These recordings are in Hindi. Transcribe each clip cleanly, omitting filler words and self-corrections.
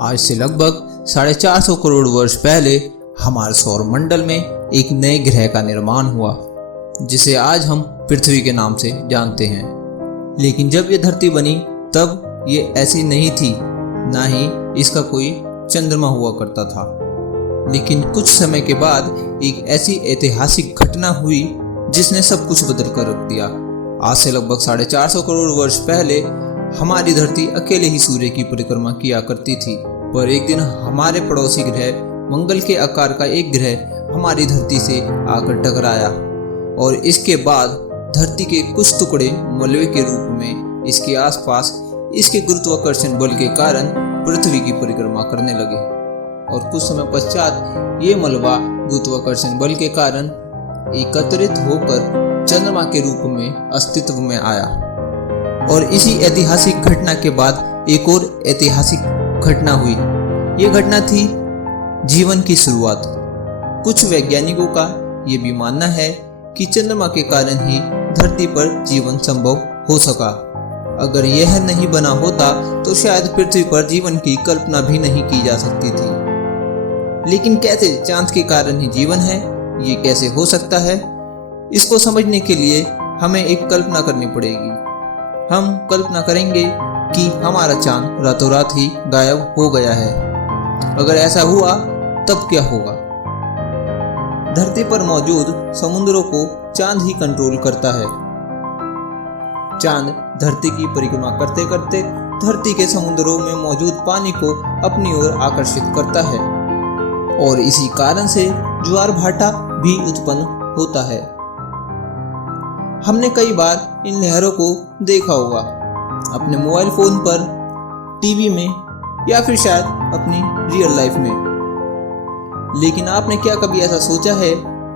आज से लगभग 450 करोड़ वर्ष पहले हमारे सौर मंडल में एक नए ग्रह का निर्माण हुआ, जिसे आज हम पृथ्वी के नाम से जानते हैं। लेकिन जब ये धरती बनी तब ये ऐसी नहीं थी, ना ही इसका कोई चंद्रमा हुआ करता था। लेकिन कुछ समय के बाद एक ऐसी ऐतिहासिक घटना हुई जिसने सब कुछ बदल कर रख दिया। आज से लगभग 450 करोड़ वर्ष पहले हमारी धरती अकेले ही सूर्य की परिक्रमा किया करती थी, पर एक दिन हमारे पड़ोसी ग्रह मंगल के आकार का एक ग्रह हमारी धरती से आकर टकराया और इसके बाद धरती के कुछ टुकड़े मलबे के रूप में इसके आसपास इसके गुरुत्वाकर्षण बल के कारण पृथ्वी की परिक्रमा करने लगे। और कुछ समय पश्चात ये मलबा गुरुत्वाकर्षण बल के कारण एकत्रित होकर चंद्रमा के रूप में अस्तित्व में आया। और इसी ऐतिहासिक घटना के बाद एक और ऐतिहासिक घटना हुई। ये घटना थी जीवन की शुरुआत। कुछ वैज्ञानिकों का ये भी मानना है कि चंद्रमा के कारण ही धरती पर जीवन संभव हो सका। अगर यह नहीं बना होता तो शायद पृथ्वी पर जीवन की कल्पना भी नहीं की जा सकती थी। लेकिन कैसे चांद के कारण ही जीवन है, ये कैसे हो सकता है? इसको समझने के लिए हमें एक कल्पना करनी पड़ेगी। हम कल्पना करेंगे कि हमारा चांद रातों रात ही गायब हो गया है। अगर ऐसा हुआ तब क्या होगा? धरती पर मौजूद समुद्रों को चांद ही कंट्रोल करता है। चांद धरती की परिक्रमा करते करते धरती के समुद्रों में मौजूद पानी को अपनी ओर आकर्षित करता है और इसी कारण से ज्वार भाटा भी उत्पन्न होता है। हमने कई बार इन लहरों को देखा होगा, अपने मोबाइल फोन पर, टीवी में या फिर शायद अपनी रियल लाइफ में। लेकिन आपने क्या कभी ऐसा सोचा है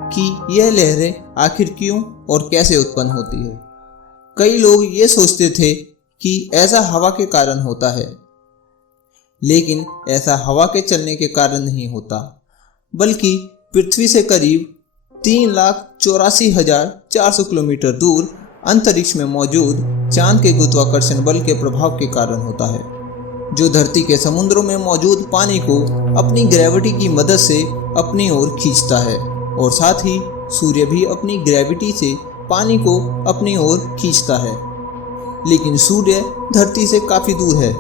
कि यह लहरें आखिर क्यों और कैसे उत्पन्न होती है? कई लोग ये सोचते थे कि ऐसा हवा के कारण होता है, लेकिन ऐसा हवा के चलने के कारण नहीं होता, बल्कि पृथ्वी से करीब 3,84,400 किलोमीटर दूर अंतरिक्ष में मौजूद चांद के गुरुत्वाकर्षण बल के प्रभाव के कारण होता है, जो धरती के समुद्रों में मौजूद पानी को अपनी ग्रेविटी की मदद से अपनी ओर खींचता है। और साथ ही सूर्य भी अपनी ग्रेविटी से पानी को अपनी ओर खींचता है। लेकिन सूर्य धरती से काफी दूर है।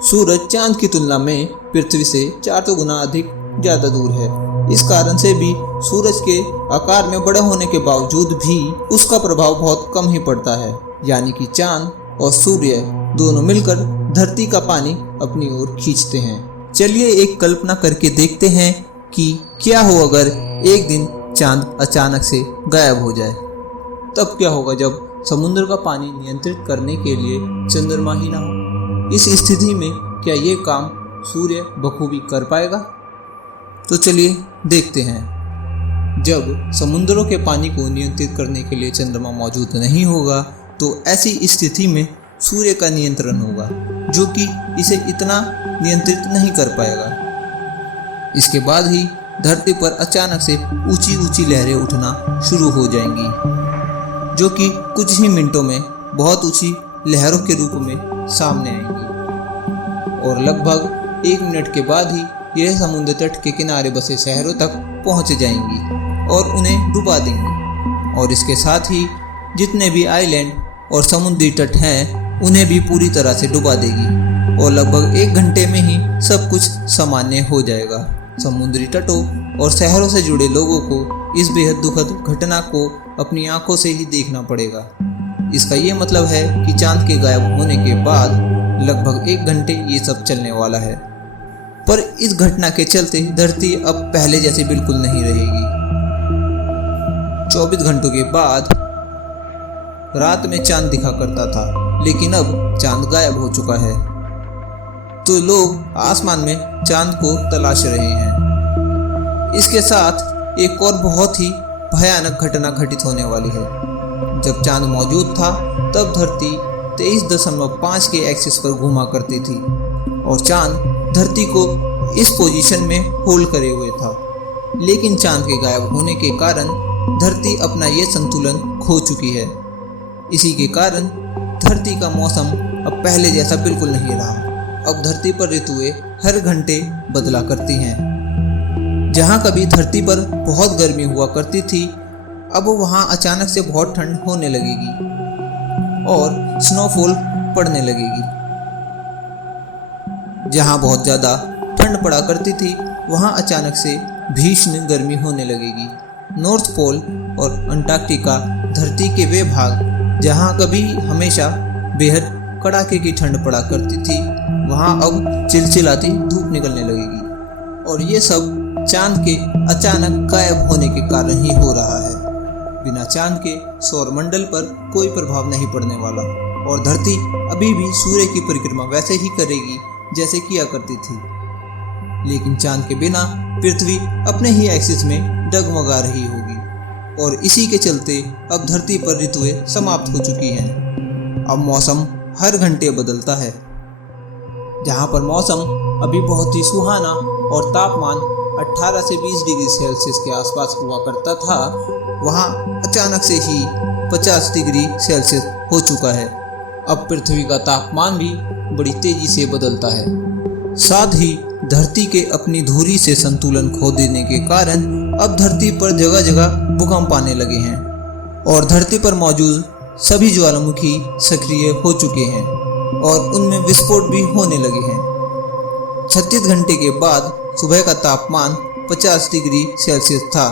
सूरज चांद की तुलना में पृथ्वी से 400 गुना अधिक ज्यादा दूर है। इस कारण से भी सूरज के आकार में बड़ा होने के बावजूद भी उसका प्रभाव बहुत कम ही पड़ता है। यानी कि चांद और सूर्य दोनों मिलकर धरती का पानी अपनी ओर खींचते हैं। चलिए एक कल्पना करके देखते हैं कि क्या हो अगर एक दिन चांद अचानक से गायब हो जाए। तब क्या होगा जब समुद्र का पानी नियंत्रित करने के लिए चंद्रमा ही ना हो? इस स्थिति में क्या ये काम सूर्य बखूबी कर पाएगा? तो चलिए देखते हैं। जब समुद्रों के पानी को नियंत्रित करने के लिए चंद्रमा मौजूद नहीं होगा तो ऐसी स्थिति में सूर्य का नियंत्रण होगा, जो कि इसे इतना नियंत्रित नहीं कर पाएगा। इसके बाद ही धरती पर अचानक से ऊंची ऊंची लहरें उठना शुरू हो जाएंगी, जो कि कुछ ही मिनटों में बहुत ऊंची लहरों के रूप में सामने आएंगी और लगभग 1 मिनट के बाद ही यह समुद्र तट के किनारे बसे शहरों तक पहुंच जाएंगी और उन्हें डुबा देंगी। और इसके साथ ही जितने भी आइलैंड और समुद्री तट हैं उन्हें भी पूरी तरह से डुबा देगी और लगभग 1 घंटे में ही सब कुछ सामान्य हो जाएगा। समुद्री तटों और शहरों से जुड़े लोगों को इस बेहद दुखद घटना को अपनी आंखों से ही देखना पड़ेगा। इसका ये मतलब है कि चांद के गायब होने के बाद लगभग 1 घंटे ये सब चलने वाला है। पर इस घटना के चलते धरती अब पहले जैसे बिल्कुल नहीं रहेगी। 24 घंटों के बाद रात में चांद दिखा करता था, लेकिन अब चांद गायब हो चुका है। तो लोग आसमान में चांद को तलाश रहे हैं। इसके साथ एक और बहुत ही भयानक घटना घटित होने वाली है। जब चांद मौजूद था तब धरती 23.5 के एक्सिस पर घूमा करती थी और चांद धरती को इस पोजीशन में होल्ड करे हुए था। लेकिन चांद के गायब होने के कारण धरती अपना ये संतुलन खो चुकी है। इसी के कारण धरती का मौसम अब पहले जैसा बिल्कुल नहीं रहा। अब धरती पर ऋतुएं हर घंटे बदला करती हैं। जहाँ कभी धरती पर बहुत गर्मी हुआ करती थी, अब वहाँ अचानक से बहुत ठंड होने लगेगी और स्नोफॉल पड़ने लगेगी। जहाँ बहुत ज़्यादा ठंड पड़ा करती थी, वहाँ अचानक से भीषण गर्मी होने लगेगी। नॉर्थ पोल और अंटार्कटिका धरती के वे भाग जहाँ कभी हमेशा बेहद कड़ाके की ठंड पड़ा करती थी, वहाँ अब चिलचिलाती धूप निकलने लगेगी। और ये सब चांद के अचानक गायब होने के कारण ही हो रहा है। बिना चांद के सौरमंडल पर कोई प्रभाव नहीं पड़ने वाला और धरती अभी भी सूर्य की परिक्रमा वैसे ही करेगी जैसे किया करती थी। लेकिन चांद के बिना पृथ्वी अपने ही एक्सिस में डगमगा रही होगी और इसी के चलते अब धरती पर ऋतुएं समाप्त हो चुकी हैं। अब मौसम हर घंटे बदलता है। जहाँ पर मौसम अभी बहुत ही सुहाना और तापमान 18 से 20 डिग्री सेल्सियस के आसपास हुआ करता था, वहाँ अचानक से ही 50 डिग्री सेल्सियस हो चुका है। अब पृथ्वी का तापमान भी बड़ी तेजी से बदलता है। साथ ही धरती के अपनी धुरी से संतुलन खो देने के कारण अब धरती पर जगह जगह भूकंप आने लगे हैं और धरती पर मौजूद सभी ज्वालामुखी सक्रिय हो चुके हैं और उनमें विस्फोट भी होने लगे हैं। 36 घंटे के बाद सुबह का तापमान 50 डिग्री सेल्सियस था,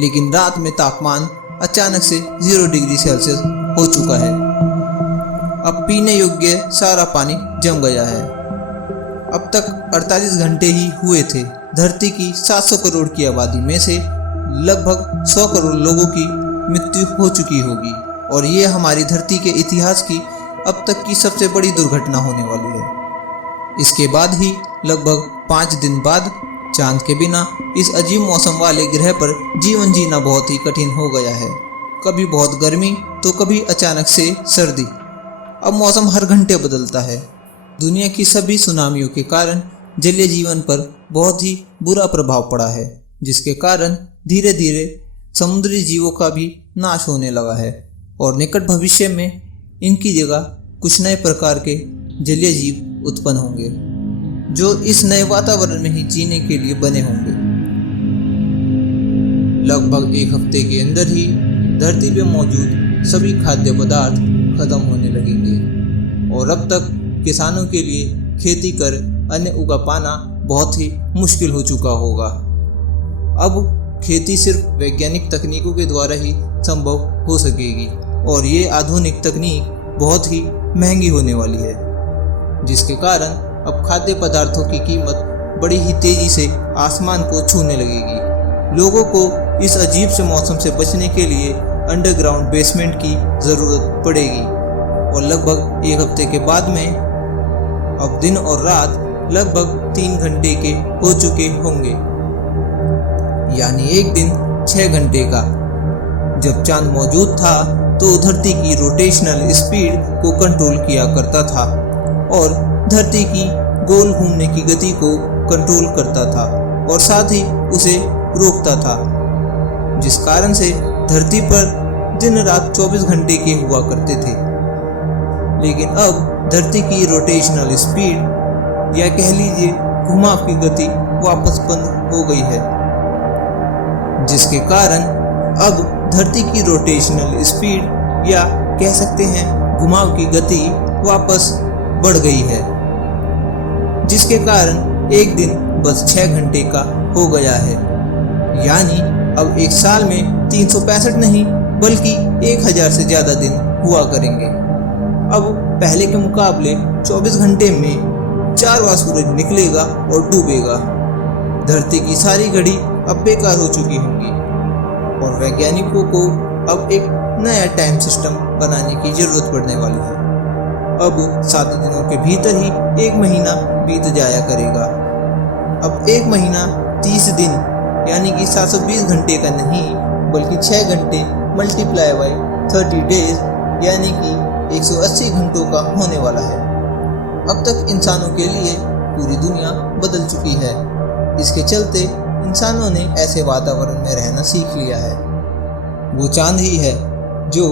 लेकिन रात में तापमान अचानक से 0 डिग्री सेल्सियस हो चुका है। अब पीने योग्य सारा पानी जम गया है। अब तक 48 घंटे ही हुए थे। धरती की 700 करोड़ की आबादी में से लगभग 100 करोड़ लोगों की मृत्यु हो चुकी होगी और ये हमारी धरती के इतिहास की अब तक की सबसे बड़ी दुर्घटना होने वाली है। इसके बाद ही लगभग 5 दिन बाद चांद के बिना इस अजीब मौसम वाले ग्रह पर जीवन जीना बहुत ही कठिन हो गया है। कभी बहुत गर्मी तो कभी अचानक से सर्दी। अब मौसम हर घंटे बदलता है। दुनिया की सभी सुनामियों के कारण जलीय जीवन पर बहुत ही बुरा प्रभाव पड़ा है, जिसके कारण धीरे धीरे समुद्री जीवों का भी नाश होने लगा है और निकट भविष्य में इनकी जगह कुछ नए प्रकार के जलीय जीव उत्पन्न होंगे जो इस नए वातावरण में ही जीने के लिए बने होंगे। लगभग एक हफ्ते के अंदर ही धरती पे मौजूद सभी खाद्य पदार्थ खत्म होने लगेंगे और अब तक किसानों के लिए खेती कर अन्न उगा पाना बहुत ही मुश्किल हो चुका होगा। अब खेती सिर्फ वैज्ञानिक तकनीकों के द्वारा ही संभव हो सकेगी और ये आधुनिक तकनीक बहुत ही महंगी होने वाली है, जिसके कारण अब खाद्य पदार्थों की कीमत बड़ी ही तेजी से आसमान को छूने लगेगी। लोगों को इस अजीब से मौसम से बचने के लिए अंडरग्राउंड बेसमेंट की ज़रूरत पड़ेगी और लगभग एक हफ्ते के बाद में अब दिन और रात लगभग 3 घंटे के हो चुके होंगे, यानी एक दिन 6 घंटे का। जब चांद मौजूद था तो धरती की रोटेशनल स्पीड को कंट्रोल किया करता था और धरती की गोल घूमने की गति को कंट्रोल करता था और साथ ही उसे रोकता था, जिस कारण से धरती पर दिन रात 24 घंटे के हुआ करते थे। लेकिन अब धरती की रोटेशनल स्पीड या कह लीजिए घुमाव की गति वापस बंद हो गई है, जिसके कारण अब धरती की रोटेशनल स्पीड या कह सकते हैं घुमाव की गति वापस बढ़ गई है, जिसके कारण एक दिन बस 6 घंटे का हो गया है। यानी अब एक साल में 365 नहीं बल्कि 1000 से ज़्यादा दिन हुआ करेंगे। अब पहले के मुकाबले 24 घंटे में 4 बार सूरज निकलेगा और डूबेगा। धरती की सारी घड़ी अब बेकार हो चुकी होंगी और वैज्ञानिकों को अब एक नया टाइम सिस्टम बनाने की जरूरत पड़ने वाली है। अब 7 दिनों के भीतर ही 1 महीना बीत जाया करेगा। अब 1 महीना 30 दिन यानी कि 720 घंटे का नहीं बल्कि 6 घंटे मल्टीप्लाई बाय 30 डेज यानी कि 180 घंटों का होने वाला है। अब तक इंसानों के लिए पूरी दुनिया बदल चुकी है। इसके चलते इंसानों ने ऐसे वातावरण में रहना सीख लिया है। वो चांद ही है जो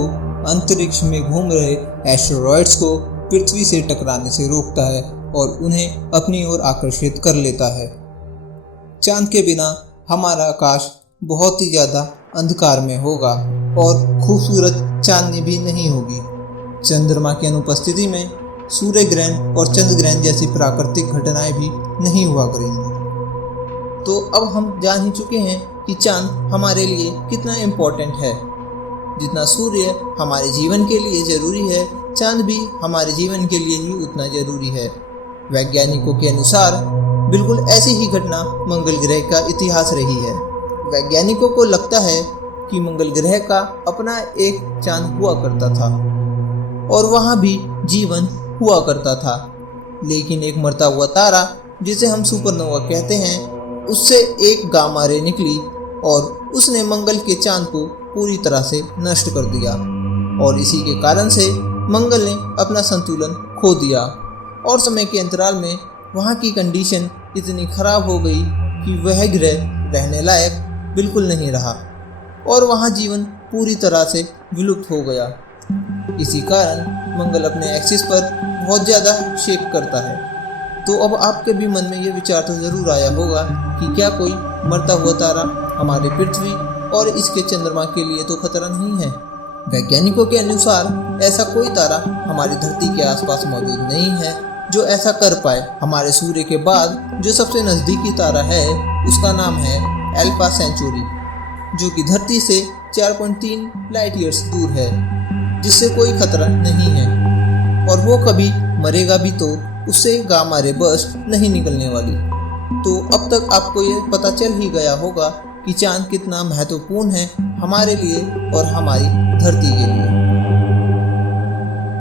अंतरिक्ष में घूम रहे एस्टेरॉयड्स को पृथ्वी से टकराने से रोकता है और उन्हें अपनी ओर आकर्षित कर लेता है। चांद के बिना हमारा आकाश बहुत ही ज़्यादा अंधकार में होगा और खूबसूरत चांदनी भी नहीं होगी। चंद्रमा की अनुपस्थिति में सूर्य ग्रहण और चंद्र ग्रहण जैसी प्राकृतिक घटनाएं भी नहीं हुआ करेंगी। तो अब हम जान ही चुके हैं कि चांद हमारे लिए कितना इम्पोर्टेंट है। जितना सूर्य हमारे जीवन के लिए ज़रूरी है, चांद भी हमारे जीवन के लिए ही उतना ज़रूरी है। वैज्ञानिकों के अनुसार बिल्कुल ऐसी ही घटना मंगल ग्रह का इतिहास रही है। वैज्ञानिकों को लगता है कि मंगल ग्रह का अपना एक चांद हुआ करता था और वहाँ भी जीवन हुआ करता था, लेकिन एक मरता हुआ तारा जिसे हम सुपरनोवा कहते हैं, उससे एक गामा रे निकली और उसने मंगल के चांद को पूरी तरह से नष्ट कर दिया और इसी के कारण से मंगल ने अपना संतुलन खो दिया और समय के अंतराल में वहाँ की कंडीशन इतनी खराब हो गई कि वह ग्रह रहने लायक बिल्कुल नहीं रहा और वहाँ जीवन पूरी तरह से विलुप्त हो गया। इसी कारण मंगल अपने एक्सिस पर बहुत ज़्यादा शेक करता है। तो अब आपके भी मन में ये विचार तो ज़रूर आया होगा कि क्या कोई मरता हुआ तारा हमारे पृथ्वी और इसके चंद्रमा के लिए तो खतरा नहीं है। वैज्ञानिकों के अनुसार ऐसा कोई तारा हमारी धरती के आसपास मौजूद नहीं है जो ऐसा कर पाए। हमारे सूर्य के बाद जो सबसे नज़दीकी तारा है उसका नाम है अल्फा सेंचुरी, जो कि धरती से 4.3 लाइट ईयर्स दूर है, जिससे कोई खतरा नहीं है और वो कभी मरेगा भी तो उससे गामा रे बर्स्ट नहीं निकलने वाली। तो अब तक आपको ये पता चल ही गया होगा कि चांद कितना महत्वपूर्ण है हमारे लिए और हमारी धरती के लिए।